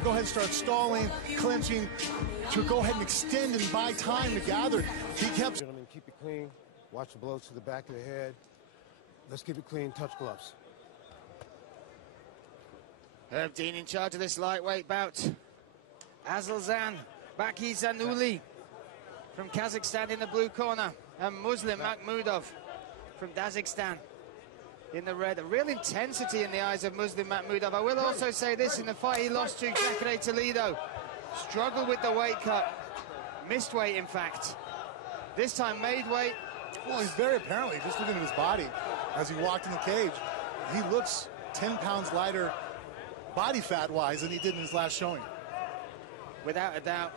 to go ahead and start stalling, clinching, to go ahead and extend and buy time to gather. He kept... Gentlemen, keep it clean. Watch the blows to the back of the head. Let's keep it clean. Touch gloves. Herb Dean in charge of this lightweight bout. Azalzhan Bakizanuli from Kazakhstan in the blue corner, and Muslim Makhmudov from Dagestan in the red. A real intensity in the eyes of Muslim Makhmudov. I will also say this, in the fight he lost to Jacare Toledo, struggled with the weight cut, missed weight in fact. This time made weight. Well, he's very apparently, just looking at his body as he walked in the cage, he looks 10 pounds lighter body fat-wise than he did in his last showing. Without a doubt.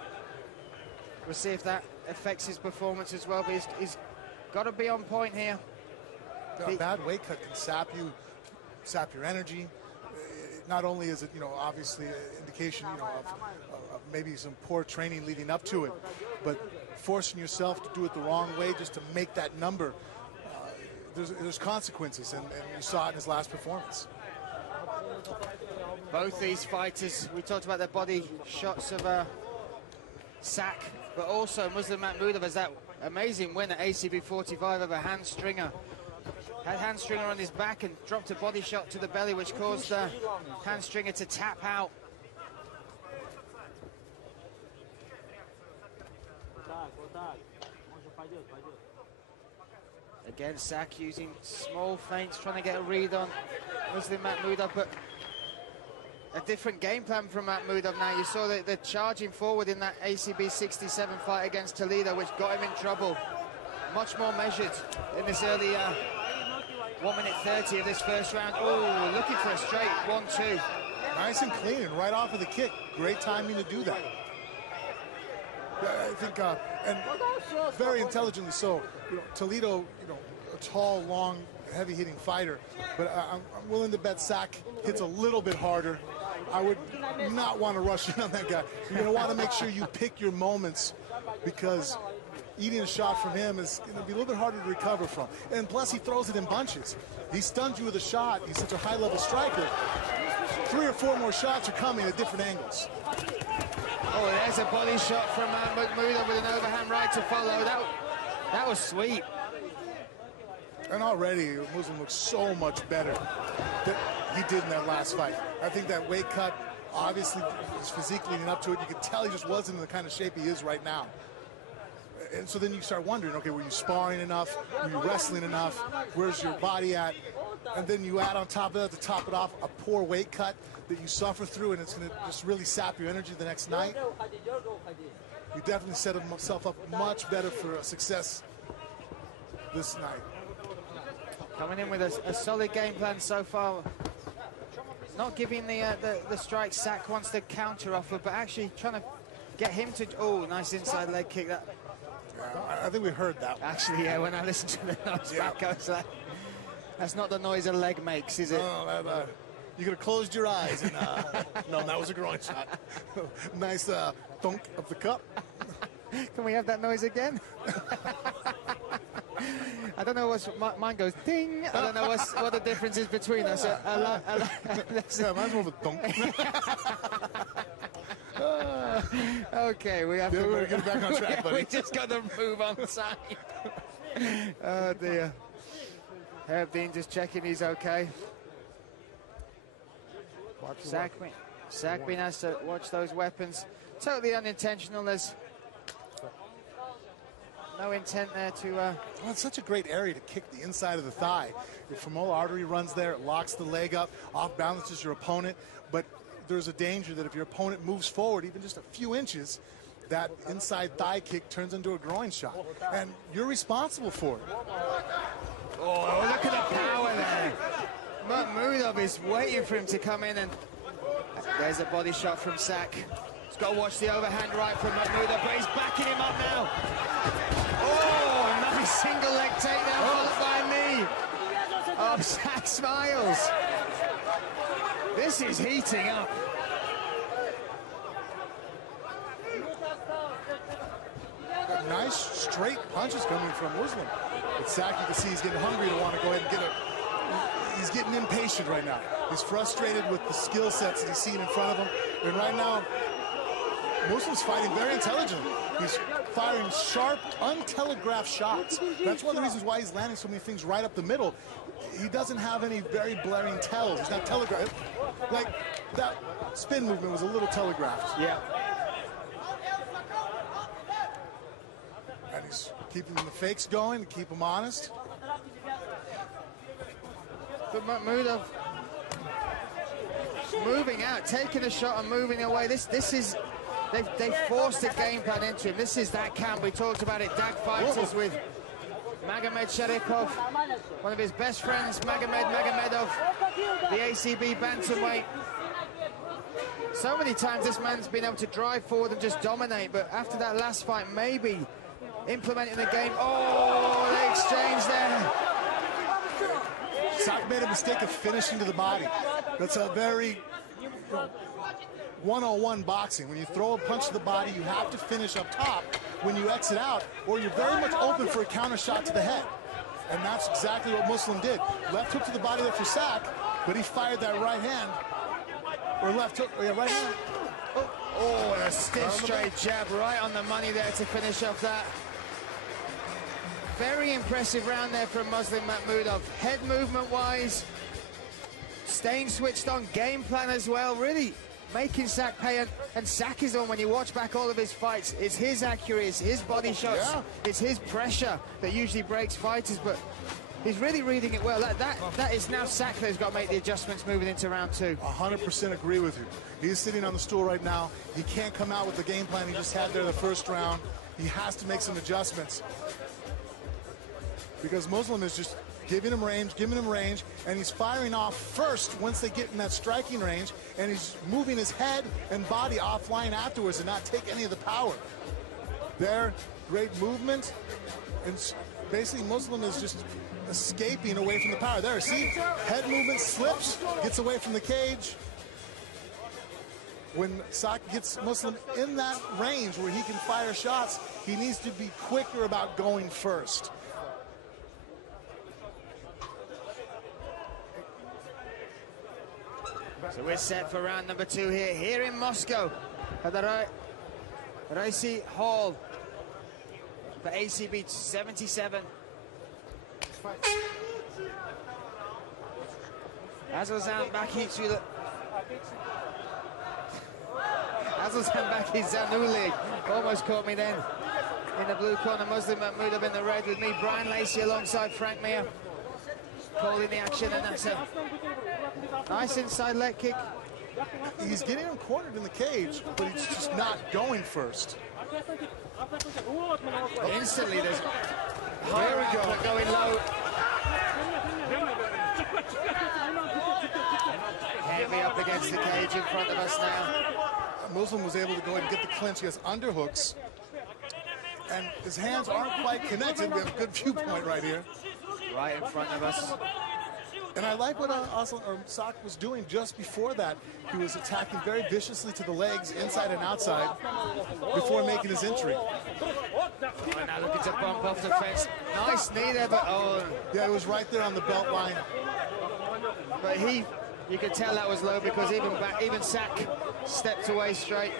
We'll see if that affects his performance as well, but he's got to be on point here. A bad weight cut can sap your energy. Not only is it, obviously an indication, of maybe some poor training leading up to it, but forcing yourself to do it the wrong way just to make that number, there's consequences, and you saw it in his last performance. Both these fighters, we talked about their body shots of Sak, but also Muslim Makhmudov has that amazing win at ACB 45 of a hand stringer. Had hand stringer on his back and dropped a body shot to the belly, which caused the hand stringer to tap out. Again, Sak using small feints, trying to get a read on Muslim Makhmudov, but a different game plan from Makhmudov now. You saw that they're charging forward in that ACB 67 fight against Toledo, which got him in trouble. Much more measured in this early 1 minute 30 of this first round. Oh, looking for a straight 1-2. Nice and clean, and right off of the kick. Great timing to do that. I think, and very intelligently so. Toledo, a tall, long, heavy-hitting fighter, but I'm willing to bet Sak hits a little bit harder. I would not want to rush in on that guy. You're going to want to make sure you pick your moments, because eating a shot from him is going to be a little bit harder to recover from. And plus, he throws it in bunches. He stuns you with a shot. He's such a high-level striker. 3 or 4 more shots are coming at different angles. Oh, there's a body shot from Makhmudov with an overhand right to follow. That was sweet. And already, Muslim looks so much better than he did in that last fight. I think that weight cut, obviously, his physique leading up to it, you could tell he just wasn't in the kind of shape he is right now. And so then you start wondering, okay, were you sparring enough? Were you wrestling enough? Where's your body at? And then you add on top of that, to top it off, a poor weight cut that you suffer through, and it's going to just really sap your energy the next night. You definitely set himself up much better for success this night. Coming in with a solid game plan so far. Not giving the strike Sak wants to counter offer, but actually trying to get him to... Oh, nice inside leg kick. That. I think we heard that one. Actually, yeah, when I listened to the noise back, I was like, that's not the noise a leg makes, is it? No, you could have closed your eyes. And, no, that was a groin shot. Nice thunk of the cup. Can we have that noise again? I don't know what's... Mine goes ding. I don't know what the difference is between us. Mine's more of a thunk. Okay, we have to... We're get back on track, buddy. We just got to move on side. Oh, dear. Herb Dean just checking he's okay. Sakbin has to watch those weapons. Totally unintentional. There's no intent there to... Well, it's such a great area to kick the inside of the thigh. Your femoral artery runs there. It locks the leg up, off-balances your opponent. But there's a danger that if your opponent moves forward even just a few inches, that inside thigh kick turns into a groin shot. And you're responsible for it. Oh, look at the power there. Makhmudov is waiting for him to come in, and there's a body shot from Sak. He's got to watch the overhand right from Makhmudov, but he's backing him up now. Oh, nice single leg takedown followed by a knee of Sak Smiles. This is heating up. Nice straight punches coming from Muslim. But Sak, you can see he's getting hungry to want to go ahead and get it. He's getting impatient right now. He's frustrated with the skill sets that he's seen in front of him. And right now, Muslim's fighting very intelligently. He's firing sharp, untelegraphed shots. That's one of the reasons why he's landing so many things right up the middle. He doesn't have any very blaring tells. He's not telegraphed. Like, that spin movement was a little telegraphed. Yeah. And he's keeping the fakes going to keep him honest. But Makhmudov moving out, taking a shot and moving away. This is, they've forced a game plan into him. This is that camp. We talked about it, Dag Fighters with Magomed Sharipov, one of his best friends, Magomedov, the ACB bantamweight. So many times this man's been able to drive forward and just dominate, but after that last fight, maybe implementing the game. Oh, the exchange there. Sak made a mistake of finishing to the body. That's a very one-on-one boxing. When you throw a punch to the body, you have to finish up top when you exit out, or you're very much open for a counter shot to the head. And that's exactly what Muslim did. Left hook to the body there for Sak, but he fired that right hand. Or left hook, yeah, right hand. Oh, and a stiff straight jab right on the money there to finish off that. Very impressive round there from Muslim Makhmudov. Head movement-wise, staying switched on, game plan as well, really making Sak pay. And Sak is on, when you watch back all of his fights, it's his accuracy, it's his body shots, it's his pressure that usually breaks fighters, but he's really reading it well. That is now Sak who's got to make the adjustments moving into round two. 100% agree with you. He's sitting on the stool right now. He can't come out with the game plan he just had there in the first round. He has to make some adjustments, because Muslim is just giving him range, and he's firing off first once they get in that striking range, and he's moving his head and body offline afterwards and not take any of the power. There, great movement, and basically Muslim is just escaping away from the power. There, see? Head movement, slips, gets away from the cage. When Sak gets Muslim in that range where he can fire shots, he needs to be quicker about going first. So we're set for round number two here in Moscow at the Raisi Hall for ACB 77. Azalzhan Bakhizanuli almost caught me then. In the blue corner, Muslim Makhmudov in the red with me, Brian Lacey alongside Frank Mir. Calling the action, and that's a nice inside leg kick. He's getting him cornered in the cage, but he's just not going first. Instantly, there's there we go, going low. Heavy up against the cage in front of us now. Muslim was able to go ahead and get the clinch. He has underhooks, and his hands aren't quite connected. We have a good viewpoint right here. Right in front of us. And I like what Sak was doing just before that. He was attacking very viciously to the legs, inside and outside, before making his entry. Right now looking to bump off the fence. Nice knee there, but oh. Yeah, it was right there on the belt line. But you could tell that was low, because even Sak stepped away straight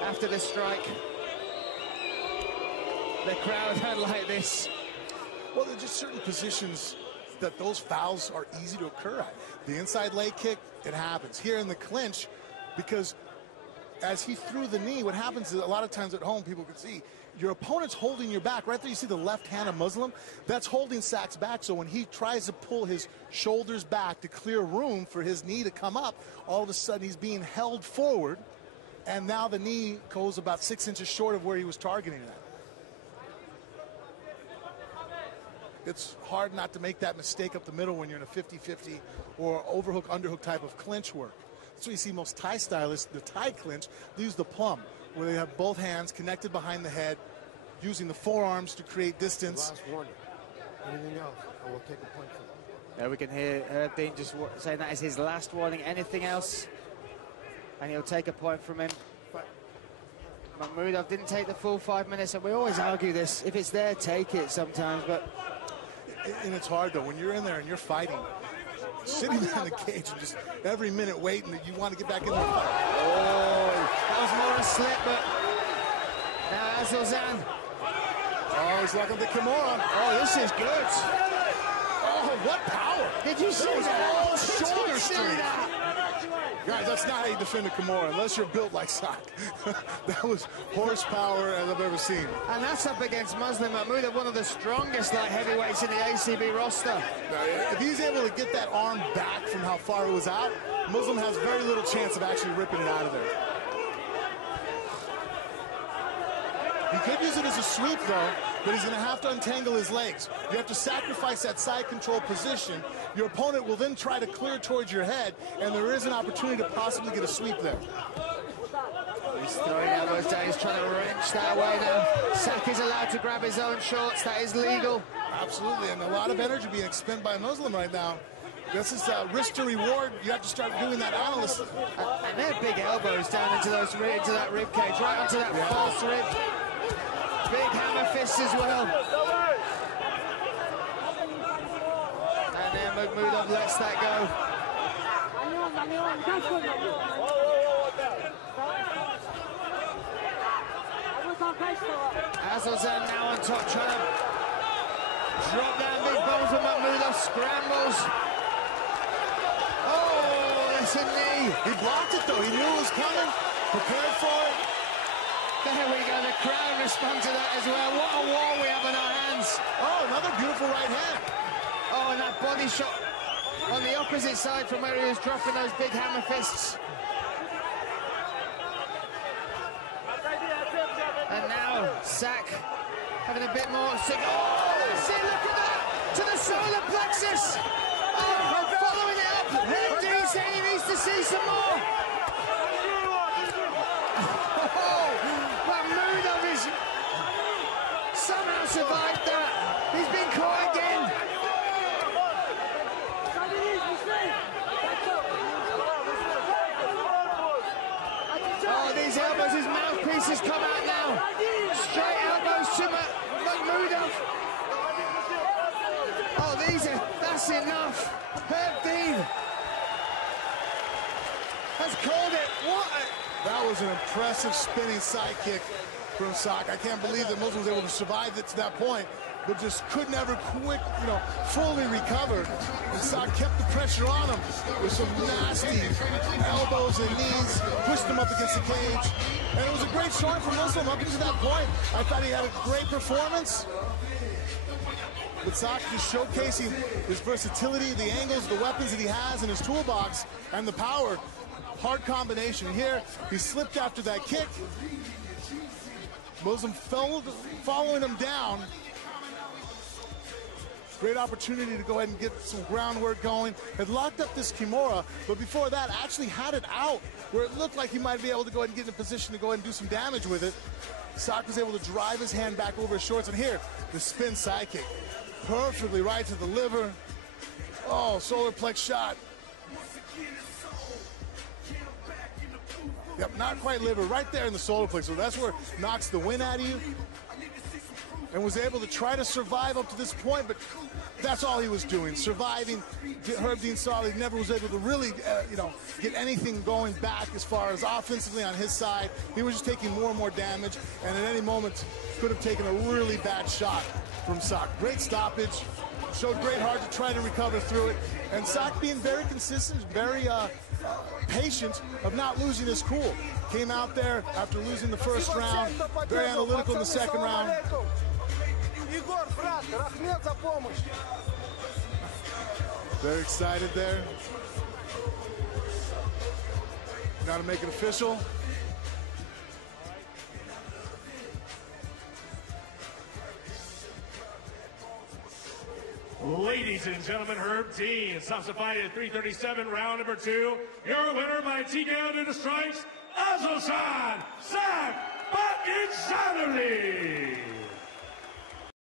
after the strike. The crowd don't like this. Well, there are just certain positions that those fouls are easy to occur at. The inside leg kick, it happens. Here in the clinch, because as he threw the knee, what happens is a lot of times at home, people can see, your opponent's holding your back. Right there, you see the left hand of Muslim? That's holding Sak's back, so when he tries to pull his shoulders back to clear room for his knee to come up, all of a sudden he's being held forward, and now the knee goes about 6 inches short of where he was targeting it at. It's hard not to make that mistake up the middle when you're in a 50-50 or overhook, underhook type of clinch work. That's what you see most Thai stylists, the Thai clinch, they use the plum, where they have both hands connected behind the head, using the forearms to create distance. Last warning. Anything else, I will take a point for that. Yeah, we can hear Herb Dean just saying that is his last warning. Anything else, and he'll take a point from him. Makhmudov didn't take the full 5 minutes, and we always argue this. If it's there, take it sometimes, but... And it's hard, though, when you're in there and you're fighting, sitting there in the cage and just every minute waiting that you want to get back in there and fight. Oh, that was more a slip, but now Azulzan. Oh, he's locking the Kimura. Oh, this is good. Oh, what power. Did you see that? All Did shoulder you see strength. that? Guys, that's not how you defend a Kimura, unless you're built like Sock. That was horsepower as I've ever seen. And that's up against Muslim Makhmoudov, one of the strongest light heavyweights in the ACB roster. Now, if he's able to get that arm back from how far it was out, Muslim has very little chance of actually ripping it out of there. He could use it as a sweep, though, but he's going to have to untangle his legs. You have to sacrifice that side control position. Your opponent will then try to clear towards your head, and there is an opportunity to possibly get a sweep there. He's throwing elbows down. He's trying to wrench that away now. Sak is allowed to grab his own shorts. That is legal. Absolutely, and a lot of energy being expended by Muslim right now. This is risk to reward. You have to start doing that analysis. And they're big elbows down into that rib cage, right onto that false rib. Big hammer fists as well. And then Makhmoudov lets that go. Azulzan now on top, trying to drop down big bone from Makhmoudov, scrambles. Oh, that's a knee. He blocked it, though. He knew it was coming, prepared for it. There we go, the crowd respond to that as well. What a war we have on our hands. Oh, another beautiful right hand. Oh, and that body shot on the opposite side from where he was dropping those big hammer fists. And now, Sak having a bit more... Oh, see, look at that! To the solar plexus! Oh, following it up. Herb Dean saying he needs to see some more. Makhmoudov is somehow survived that. He's been caught again. Oh, these elbows, his mouthpieces come out now. Straight elbows to Makhmoudov. Oh, that's enough. Herb Dean has called it. That was an impressive spinning side kick from Sak. I can't believe that Muslim was able to survive it to that point, but just could never fully recover. And Sak kept the pressure on him with some nasty elbows and knees, pushed him up against the cage. And it was a great showing for Muslim up to that point. I thought he had a great performance. But Sak just showcasing his versatility, the angles, the weapons that he has in his toolbox, and the power. Hard combination here. He slipped after that kick. Muslim following him down. Great opportunity to go ahead and get some groundwork going. Had locked up this Kimura, but before that actually had it out where it looked like he might be able to go ahead and get in a position to go ahead and do some damage with it. Sak was able to drive his hand back over his shorts, and here, the spin side kick. Perfectly right to the liver. Oh, solar plex shot. Yep, not quite liver, right there in the solar plexus. So that's where it knocks the wind out of you. And was able to try to survive up to this point, but that's all he was doing, surviving. Herb Dean saw he never was able to really, get anything going back as far as offensively on his side. He was just taking more and more damage, and at any moment could have taken a really bad shot from Sak. Great stoppage, showed great heart to try to recover through it, and Sak being very consistent, very patient of not losing his cool. Came out there after losing the first round, very analytical in the second round. Very excited there. Now to make it official. Ladies and gentlemen, Herb Dean stops the fight at 3:37, round number 2. Your winner by TKO due to strikes, Azulzan Sak Bakhtisaarli.